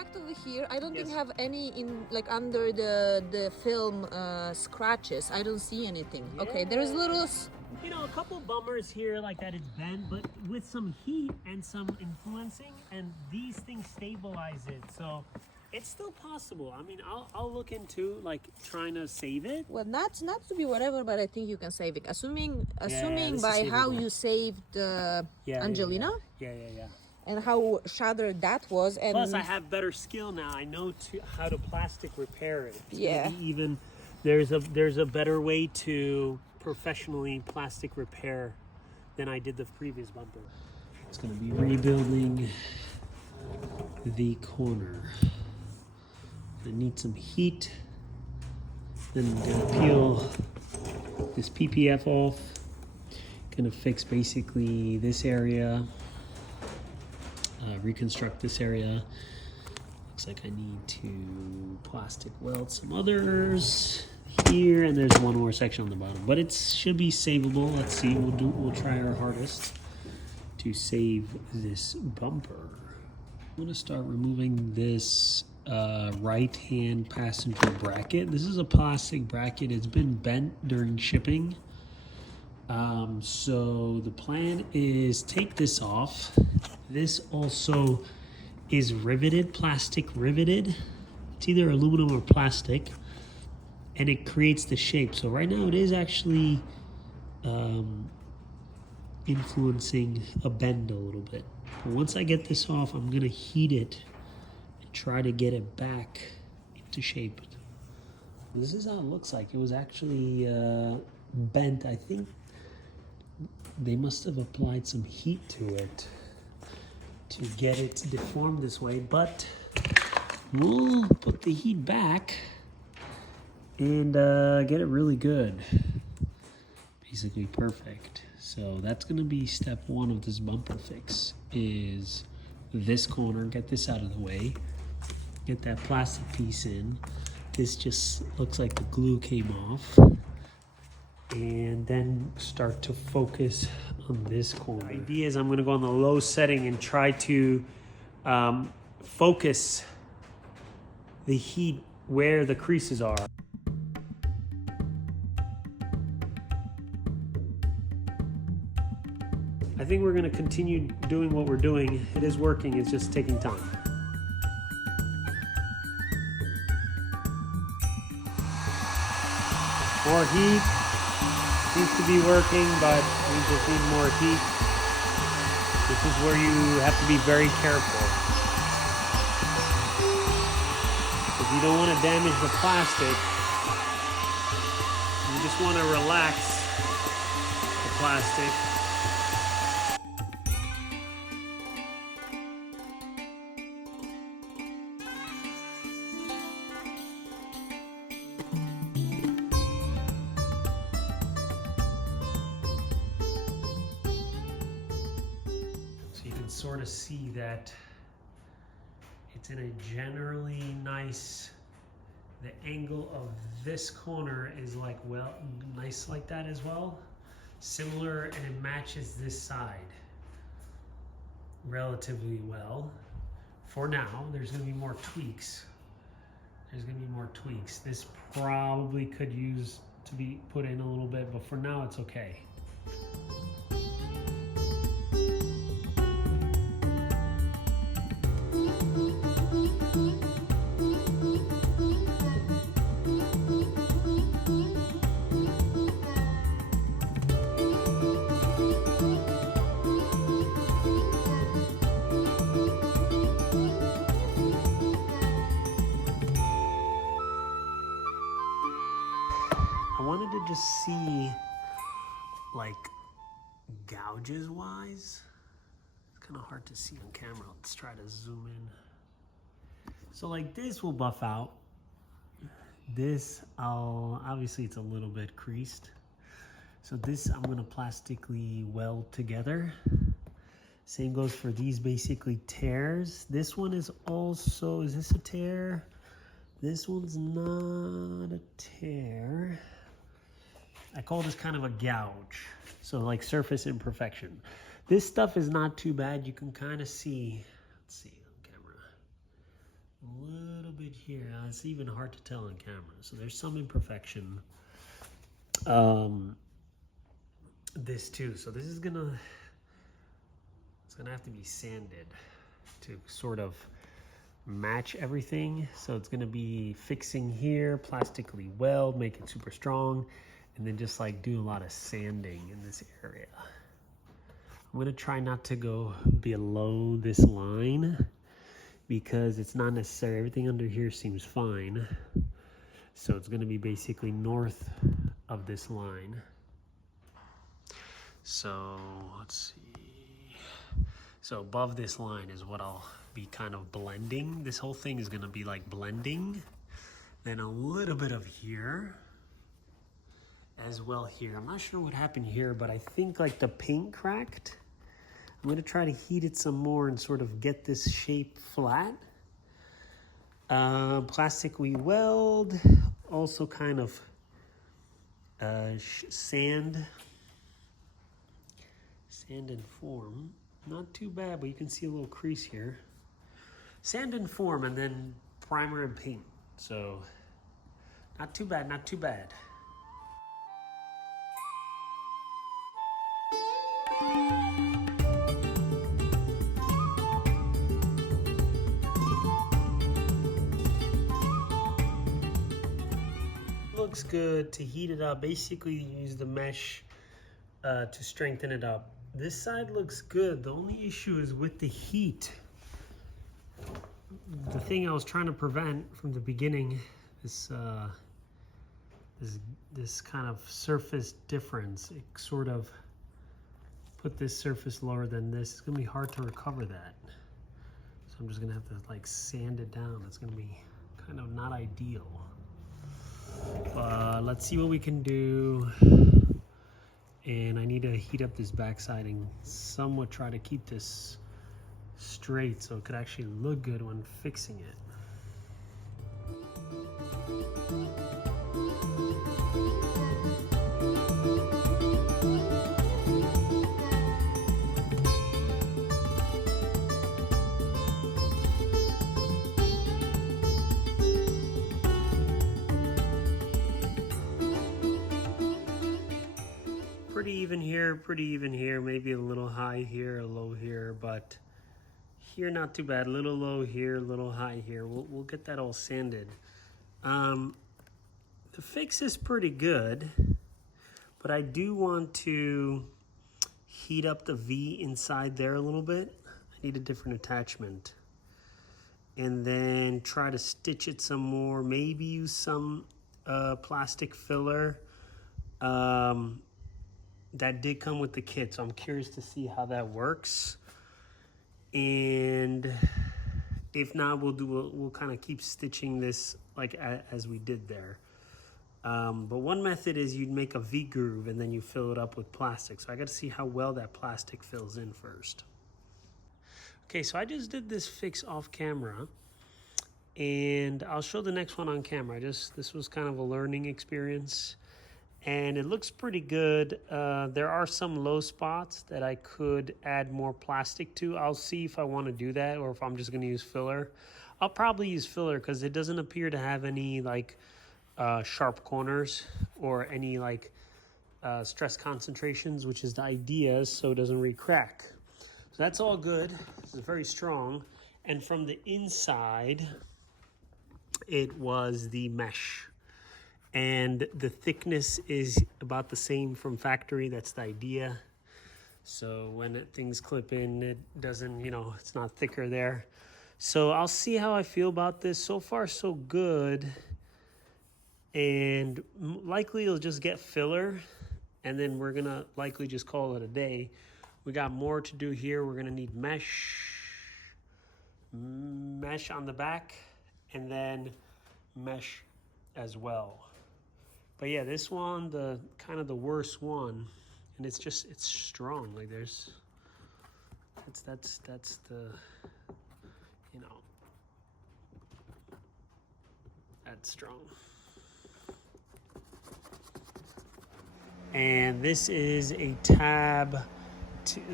cracked over here. I don't think have any in like under the film scratches. I don't see anything. Yeah. Okay, there's little. You know, a couple bummers here like that, it's bent, but with some heat and some influencing, and these things stabilize it. So it's still possible. I mean, I'll look into like trying to save it. Well, not to be whatever, but I think you can save it. Assuming this by is how savable. you saved Angelina. Yeah. And how shattered that was. And plus, I have better skill now. I know how to plastic repair it. It's yeah. gonna be even there's a better way to professionally plastic repair than I did the previous bumper. It's going to be rebuilding the corner. I need some heat. Then I'm going to peel this PPF off. Going to fix basically this area. Reconstruct this area. Looks like I need to plastic weld some others here, and there's one more section on the bottom, but it should be savable. Let's see. We'll try our hardest to save this bumper. I'm going to start removing this right-hand passenger bracket. This is a plastic bracket. It's been bent during shipping. So the plan is take this off. This also is riveted, plastic riveted. It's either aluminum or plastic, and it creates the shape. So right now it is actually influencing a bend a little bit. But once I get this off, I'm gonna heat it and try to get it back into shape. This is how it looks like. It was actually bent. I think they must have applied some heat to it to get it deformed this way, but we'll put the heat back and get it really good. Basically perfect. So that's gonna be step one of this bumper fix, is this corner, get this out of the way, get that plastic piece in. This just looks like the glue came off. And then start to focus on this corner. The idea is I'm gonna go on the low setting and try to focus the heat where the creases are. I think we're gonna continue doing what we're doing. It is working, it's just taking time. More heat. Seems to be working, but we just need more heat. This is where you have to be very careful. If you don't want to damage the plastic, you just want to relax the plastic. Sort of see that it's in a generally nice, the angle of this corner is like, well, nice like that as well, similar, and it matches this side relatively well. For now, there's gonna be more tweaks. This probably could use to be put in a little bit, but for now it's okay. I wanted to just see, like, gouges wise. It's kind of hard to see on camera. Let's try to zoom in. So like this will buff out. This, obviously it's a little bit creased. So this I'm gonna plastically weld together. Same goes for these basically tears. This one is also, is this a tear? This one's not a tear. I call this kind of a gouge. So like surface imperfection. This stuff is not too bad. You can kind of see, let's see on camera. here. It's even hard to tell on camera. So there's some imperfection. This too. So this is gonna, it's gonna have to be sanded to sort of match everything. So it's gonna be fixing here, plastically weld, make it super strong, and then just like do a lot of sanding in this area. I'm gonna try not to go below this line because it's not necessary. Everything under here seems fine. So it's gonna be basically north of this line. So let's see. So above this line is what I'll be kind of blending. This whole thing is gonna be like blending. Then a little bit of here as well here. I'm not sure what happened here, but I think like the paint cracked. I'm gonna try to heat it some more and sort of get this shape flat. Plastic we weld, also kind of sand and form. Not too bad, but you can see a little crease here. Sand and form, and then primer and paint. So not too bad, not too bad. Looks good. To heat it up, basically use the mesh to strengthen it up. This side looks good. The only issue is with the heat. The thing I was trying to prevent from the beginning, this kind of surface difference. It sort of put this surface lower than this. It's gonna be hard to recover that. So I'm just gonna have to like sand it down. It's gonna be kind of not ideal. Let's see what we can do. And I need to heat up this backside and somewhat try to keep this straight so it could actually look good when fixing it. Pretty even here, maybe a little high here, a low here, but here not too bad. A little low here, a little high here. We'll get that all sanded. The fix is pretty good, but I do want to heat up the V inside there a little bit. I need a different attachment. And then try to stitch it some more, maybe use some plastic filler. That did come with the kit, so I'm curious to see how that works. And if not, we'll kind of keep stitching this like as we did there. But one method is you'd make a V groove and then you fill it up with plastic. So I got to see how well that plastic fills in first. Okay, so I just did this fix off camera, and I'll show the next one on camera. This was kind of a learning experience. And it looks pretty good. There are some low spots that I could add more plastic to. I'll see if I want to do that or if I'm just going to use filler. I'll probably use filler because it doesn't appear to have any like sharp corners or any like stress concentrations, which is the idea, so it doesn't re-crack. So that's all good. It's very strong. And from the inside, it was the mesh. And the thickness is about the same from factory. That's the idea. So when things clip in, it doesn't, it's not thicker there. So I'll see how I feel about this. So far, so good. And likely it'll just get filler. And then we're going to likely just call it a day. We got more to do here. We're going to need mesh on the back, and then mesh as well. But yeah, this one, the kind of the worst one, and it's strong. Like that's the, that's strong. And this is a tab,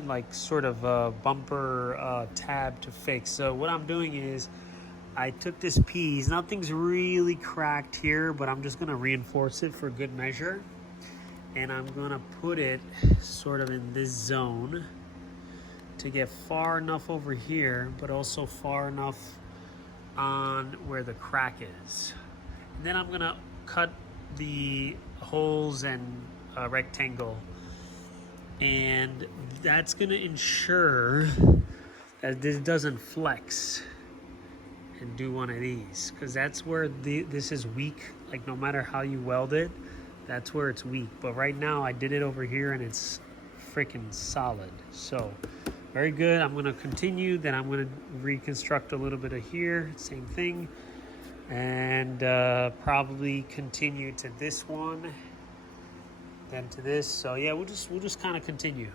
like sort of a bumper tab to fix. So what I'm doing is I took this piece. Nothing's really cracked here, but I'm just gonna reinforce it for good measure. And I'm gonna put it sort of in this zone to get far enough over here, but also far enough on where the crack is. And then I'm gonna cut the holes and rectangle, and that's gonna ensure that this doesn't flex and do one of these, because that's where this is weak. Like no matter how you weld it, that's where it's weak. But right now I did it over here and it's freaking solid. So very good. I'm gonna continue, then I'm gonna reconstruct a little bit of here, same thing, and probably continue to this one, then to this. So yeah, we'll just kind of continue.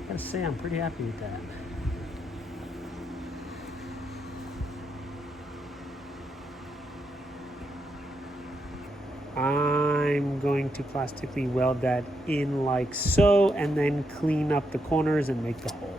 I gotta say, I'm pretty happy with that. I'm going to plastically weld that in like so, and then clean up the corners and make the hole.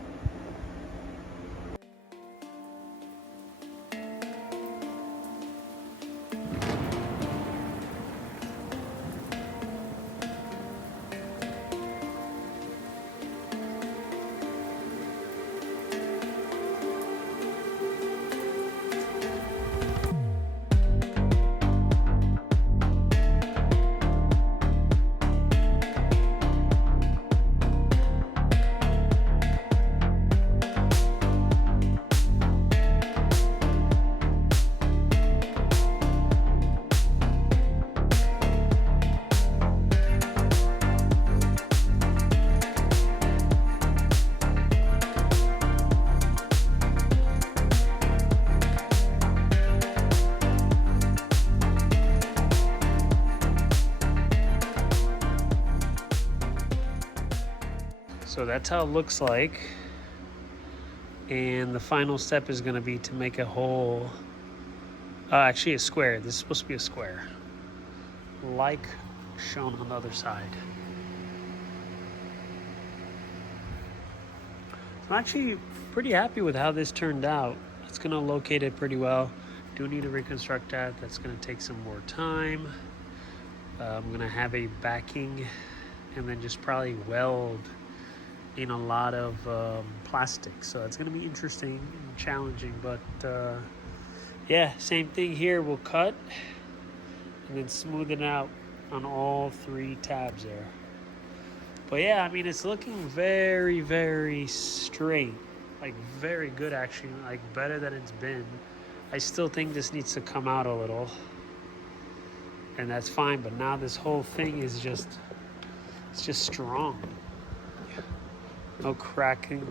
So that's how it looks like. And the final step is going to be to make a hole, actually a square. This is supposed to be a square, like shown on the other side. I'm actually pretty happy with how this turned out. It's going to locate it pretty well. Do need to reconstruct that. That's going to take some more time. I'm going to have a backing and then just probably weld in a lot of plastic, so it's going to be interesting and challenging, but yeah, same thing here. We'll cut and then smooth it out on all 3 tabs there. But yeah, I mean, it's looking very, very straight, like very good actually, like better than it's been. I still think this needs to come out a little, and that's fine, but now this whole thing is just, it's just strong. No cracking.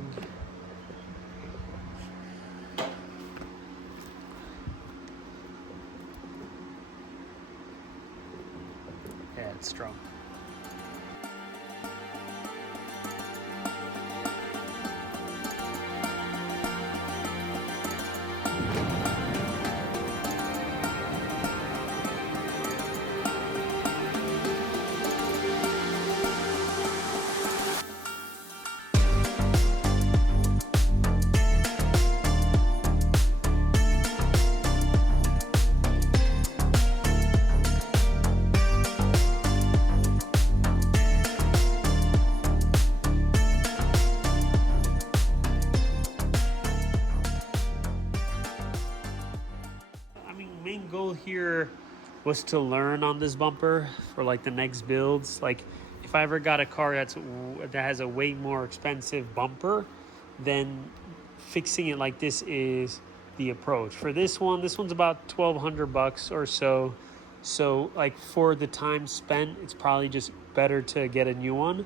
Yeah, it's strong. Goal here was to learn on this bumper for like the next builds. Like if I ever got a car that has a way more expensive bumper, then fixing it like this is the approach. For this one's about $1,200 or so. So like for the time spent, it's probably just better to get a new one.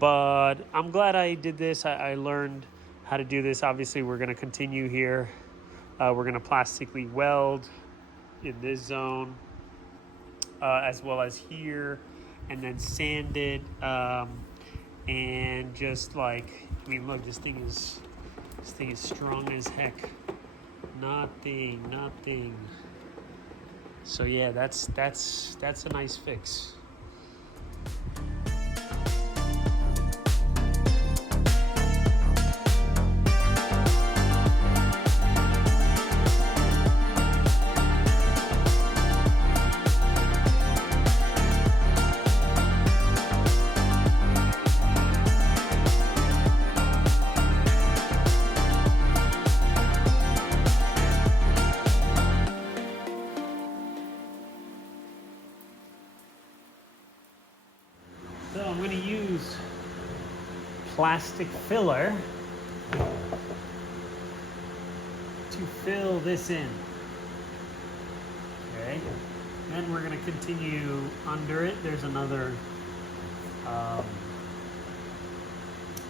But I'm glad I did this. I learned how to do this. Obviously, we're going to continue here. We're going to plastically weld in this zone, as well as here, and then sand it, and just like, I mean, look, this thing is strong as heck. Nothing. So yeah, that's a nice fix. So I'm going to use plastic filler to fill this in. Okay, then we're going to continue under it. There's another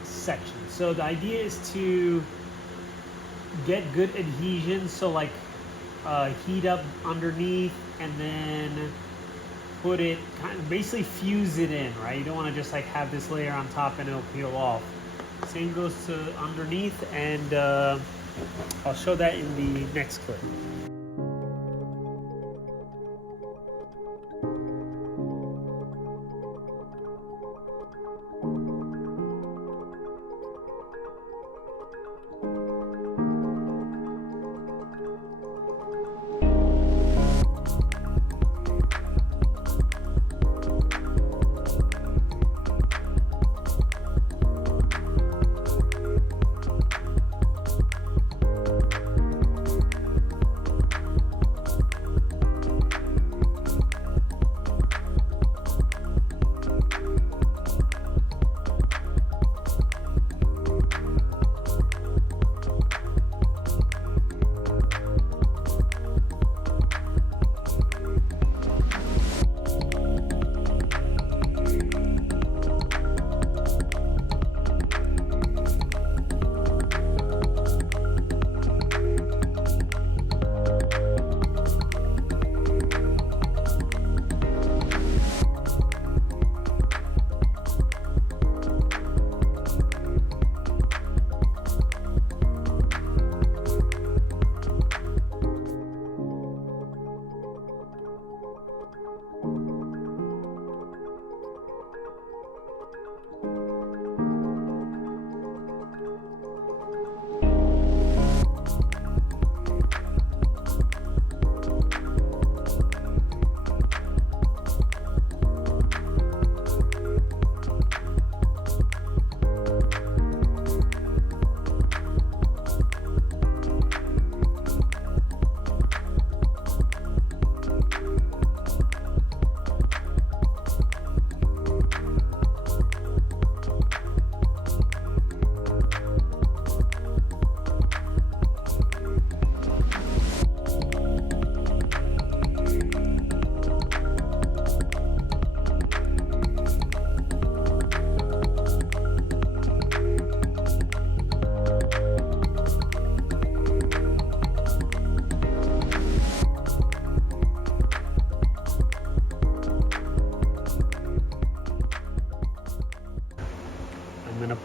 section. So the idea is to get good adhesion, so like heat up underneath and then put it, kind of basically fuse it in, right? You don't want to just like have this layer on top and it'll peel off. Same goes to underneath, and I'll show that in the next clip.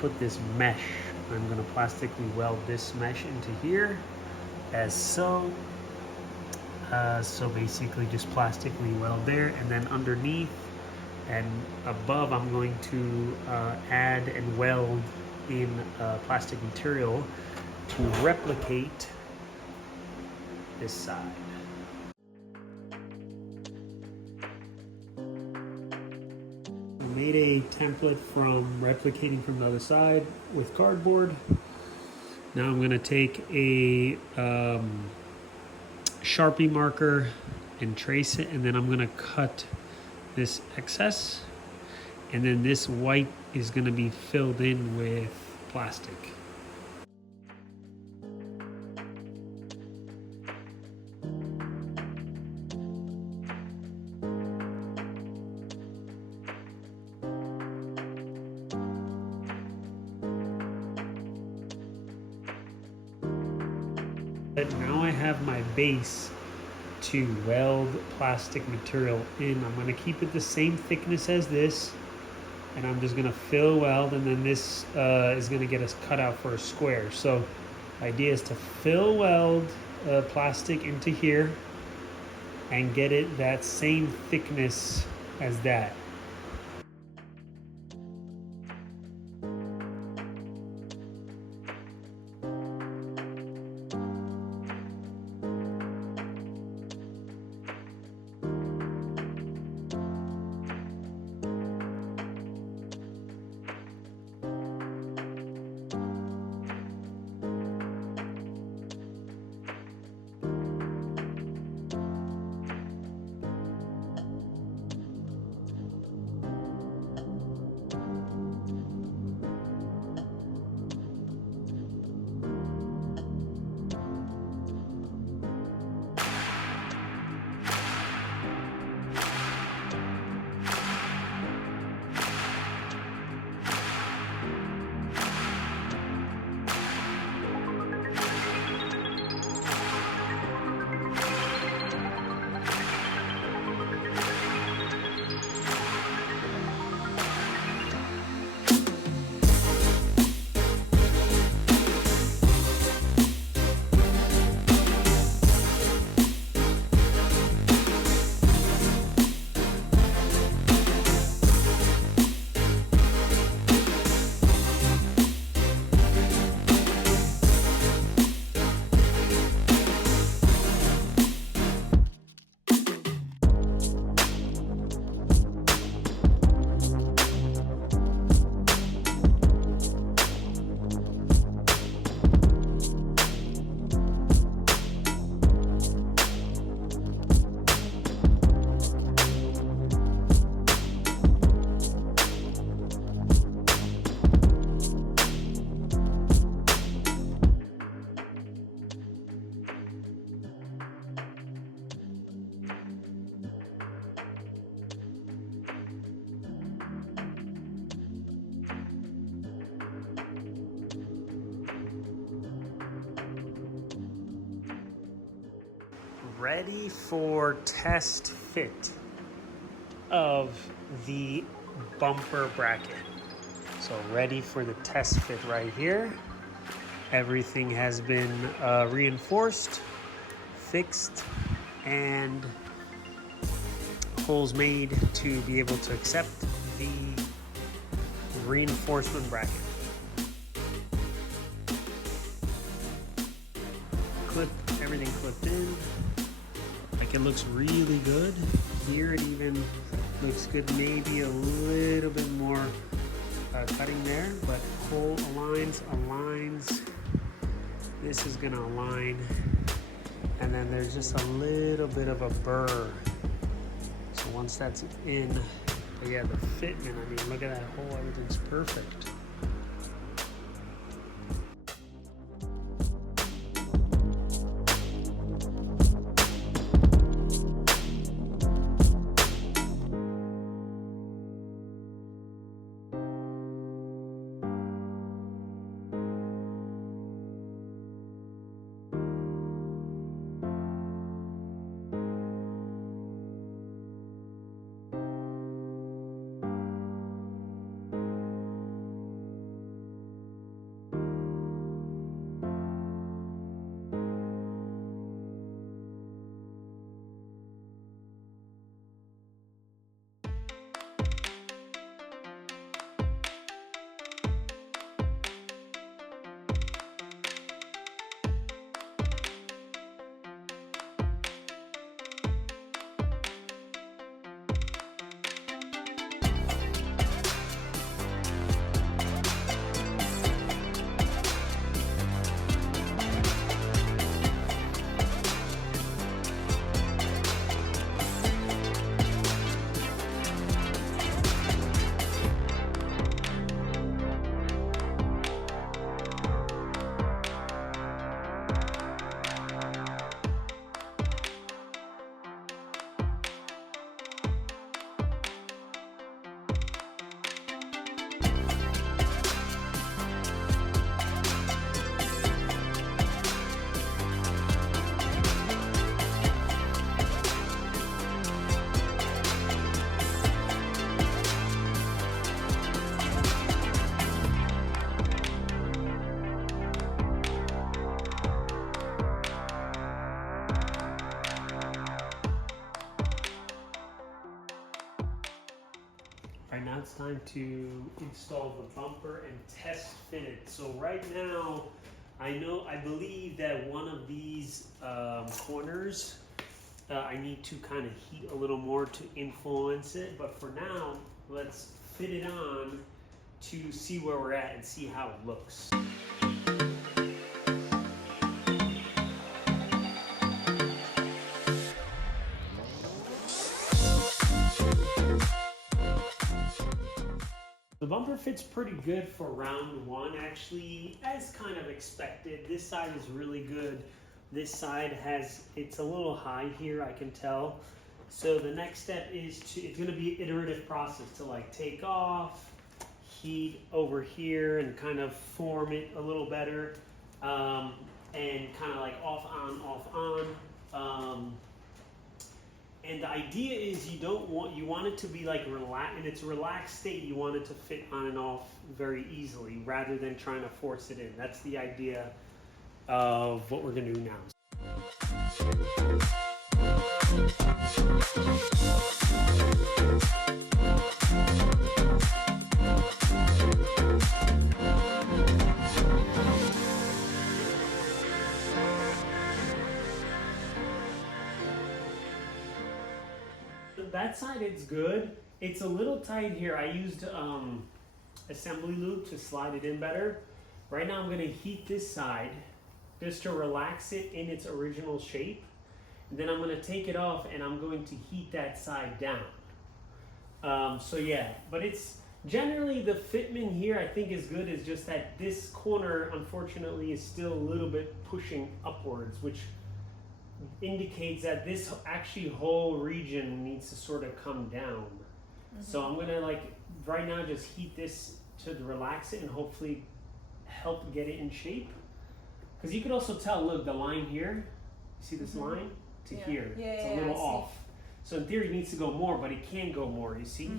Put this mesh, I'm going to plastically weld this mesh into here as so. So basically just plastically weld there, and then underneath and above I'm going to add and weld in plastic material to replicate this side. Made a template from replicating from the other side with cardboard. Now I'm going to take a Sharpie marker and trace it, and then I'm going to cut this excess, and then this white is going to be filled in with plastic. But now I have my base to weld plastic material in. I'm going to keep it the same thickness as this, and I'm just gonna fill weld, and then this is gonna get us cut out for a square. So the idea is to fill weld plastic into here and get it that same thickness as that. Ready for test fit of the bumper bracket. So ready for the test fit right here. Everything has been reinforced, fixed, and holes made to be able to accept the reinforcement bracket. Clip, everything clipped in. Like, it looks really good. Here it even looks good, maybe a little bit more cutting there, but hole aligns. This is gonna align, and then there's just a little bit of a burr. So once that's in, but yeah, the fitment, I mean, look at that hole, everything's perfect. now it's time to install the bumper and test fit it. So right now, I believe that one of these corners, I need to kind of heat a little more to influence it. But for now, let's fit it on to see where we're at and see how it looks. The bumper fits pretty good for round one, actually, as kind of expected. This side is really good. This side it's a little high here, I can tell. So the next step is it's gonna be an iterative process to like take off, heat over here and kind of form it a little better. And kind of like off on. And the idea is you want it to be like in its relaxed state. You want it to fit on and off very easily rather than trying to force it in. That's the idea of what we're gonna do now. That side is good. It's a little tight here. I used assembly lube to slide it in better. Right now I'm going to heat this side just to relax it in its original shape. And then I'm going to take it off and I'm going to heat that side down. So yeah, but it's generally the fitment here I think is good. Is just that this corner unfortunately is still a little bit pushing upwards, which indicates that this actually whole region needs to sort of come down. So I'm gonna like right now just heat this to relax it and hopefully help get it in shape. Because you could also tell, look, the line here, you see this line to here, it's a little off. So in theory it needs to go more, but it can go more, you see?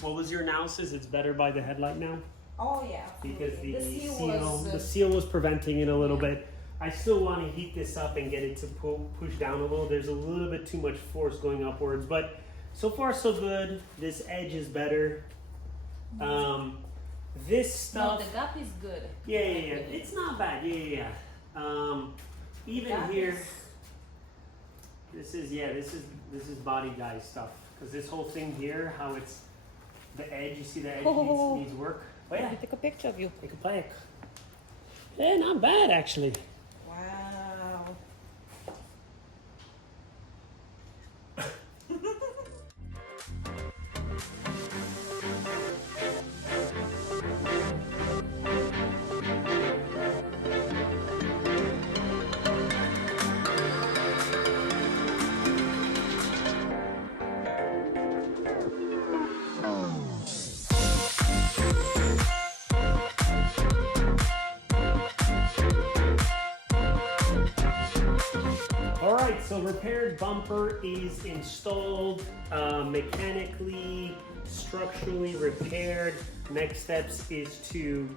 What was your analysis? It's better by the headlight now? Oh yeah. Because the seal was preventing it a little bit. I still want to heat this up and get it to push down a little. There's a little bit too much force going upwards, but so far so good. This edge is better. This stuff. No, the gap is good. Yeah. It's not bad. Yeah. Even here. This is body guy stuff. Because this whole thing here, how it's the edge, you see the edge needs work. Oh yeah. Let me take a picture of you. Take a pic. Yeah, not bad actually. Wow. Alright, so repaired bumper is installed, mechanically, structurally repaired. Next steps is to,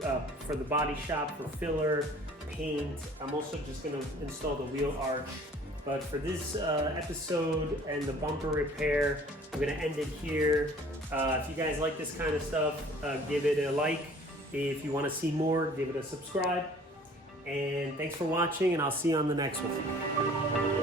for the body shop, for filler, paint. I'm also just going to install the wheel arch. But for this episode and the bumper repair, I'm going to end it here. If you guys like this kind of stuff, give it a like. If you want to see more, give it a subscribe. And thanks for watching, and I'll see you on the next one.